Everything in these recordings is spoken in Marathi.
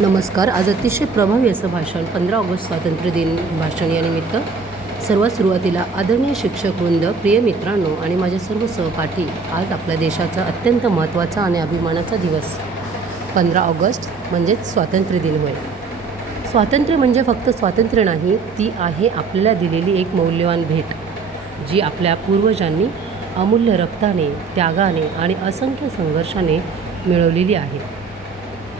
नमस्कार. आज अतिशय प्रभावी असं भाषण पंधरा ऑगस्ट स्वातंत्र्य दिन भाषण या निमित्त सर्वात सुरुवातीला आदरणीय शिक्षक वृंद प्रिय मित्रांनो आणि माझ्या सर्व सहपाठी आज आपल्या देशाचा अत्यंत महत्त्वाचा आणि अभिमानाचा दिवस पंधरा ऑगस्ट म्हणजेच स्वातंत्र्य दिन होय. स्वातंत्र्य म्हणजे फक्त स्वातंत्र्य नाही ती आहे आपल्याला दिलेली एक मौल्यवान भेट जी आपल्या पूर्वजांनी अमूल्य रक्ताने त्यागाने आणि असंख्य संघर्षाने मिळवलेली आहे.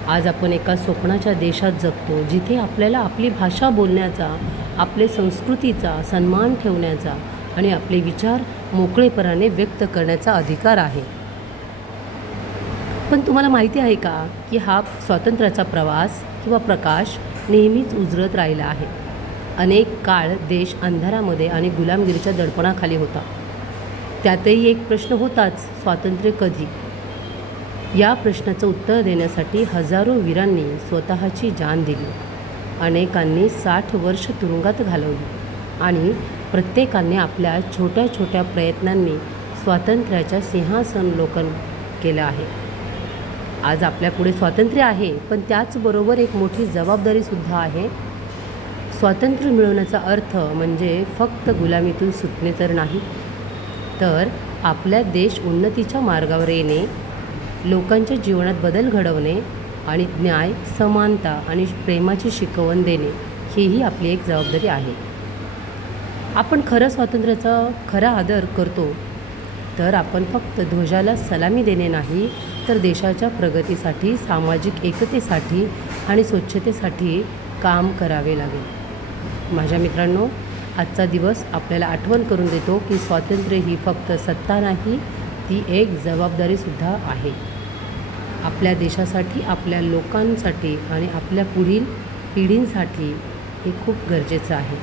आज आपण एका स्वप्नाच्या देशात जगतो जिथे आपल्याला आपली भाषा बोलण्याचा आपले संस्कृतीचा सन्मान ठेवण्याचा आणि आपले विचार मोकळेपणाने व्यक्त करण्याचा अधिकार आहे. पण तुम्हाला माहिती आहे का की हा स्वातंत्र्याचा प्रवास किंवा प्रकाश नेहमीच उजरत राहिला आहे. अनेक काळ देश अंधारामध्ये आणि गुलामगिरीच्या दडपणाखाली होता. त्यातही एक प्रश्न होताच स्वातंत्र्य कधी? या प्रश्नाचं उत्तर देण्यासाठी हजारो वीरांनी स्वतःची जान दिली. अनेकांनी साठ वर्ष तुरुंगात घालवली आणि प्रत्येकाने आपल्या छोट्या छोट्या प्रयत्नांनी स्वातंत्र्याच्या सिंहासन लोकन केलं आहे. आज आपल्यापुढे स्वातंत्र्य आहे पण त्याचबरोबर एक मोठी जबाबदारीसुद्धा आहे. स्वातंत्र्य मिळवण्याचा अर्थ म्हणजे फक्त गुलामीतून सुटणे तर नाही तर आपल्या देश उन्नतीच्या मार्गावर येणे लोकांच्या जीवनात बदल घडवणे आणि न्याय समानता आणि प्रेमाची शिकवण देणे हेही आपली एक जबाबदारी आहे. आपण खरं स्वातंत्र्याचा खरा आदर करतो तर आपण फक्त ध्वजाला सलामी देणे नाही तर देशाच्या प्रगतीसाठी सामाजिक एकतेसाठी आणि स्वच्छतेसाठी काम करावे लागेल. माझ्या मित्रांनो आजचा दिवस आपल्याला आठवण करून देतो की स्वातंत्र्य ही फक्त सत्ता नाही ती एक जबाबदारीसुद्धा आहे. आपल्या देशासाठी आपल्या लोकांसाठी आणि आपल्या पुढील पिढींसाठी हे खूप गरजेचं आहे.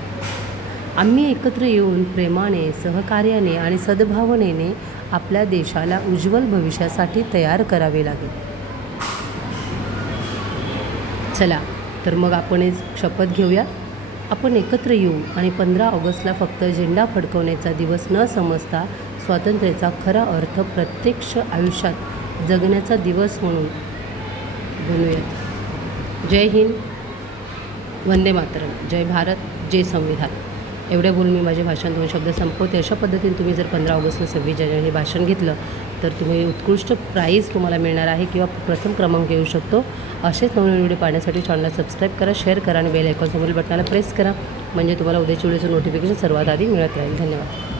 आम्ही एकत्र येऊन प्रेमाने सहकार्याने आणि सद्भावनेने आपल्या देशाला उज्ज्वल भविष्यासाठी तयार करावे लागेल. चला तर मग आपण शपथ घेऊया. आपण एकत्र येऊ आणि पंधरा ऑगस्टला फक्त झेंडा फडकवण्याचा दिवस न समजता स्वातंत्र्याचा खरा अर्थ प्रत्यक्ष आयुष्यात जगण्याचा दिवस म्हणून बनूयात. जय हिंद. वंदे मातरम. जय भारत. जय संविधान. एवढे बोलून मी माझे भाषण दोन शब्द संपवते. अशा पद्धतीने तुम्ही जर पंधरा ऑगस्टला सव्वीस जानेवारी हे भाषण घेतलं तर तुम्ही उत्कृष्ट प्राईज तुम्हाला मिळणार आहे किंवा प्रथम क्रमांक येऊ शकतो. असेच नवीन व्हिडिओ पाहण्यासाठी चॅनलला सबस्क्राईब करा शेअर करा आणि बेल आयकॉन समोर बटनाला प्रेस करा. म्हणजे तुम्हाला उद्याच्या व्हिडिओचं नोटिफिकेशन सर्वात आधी मिळत राहील. धन्यवाद.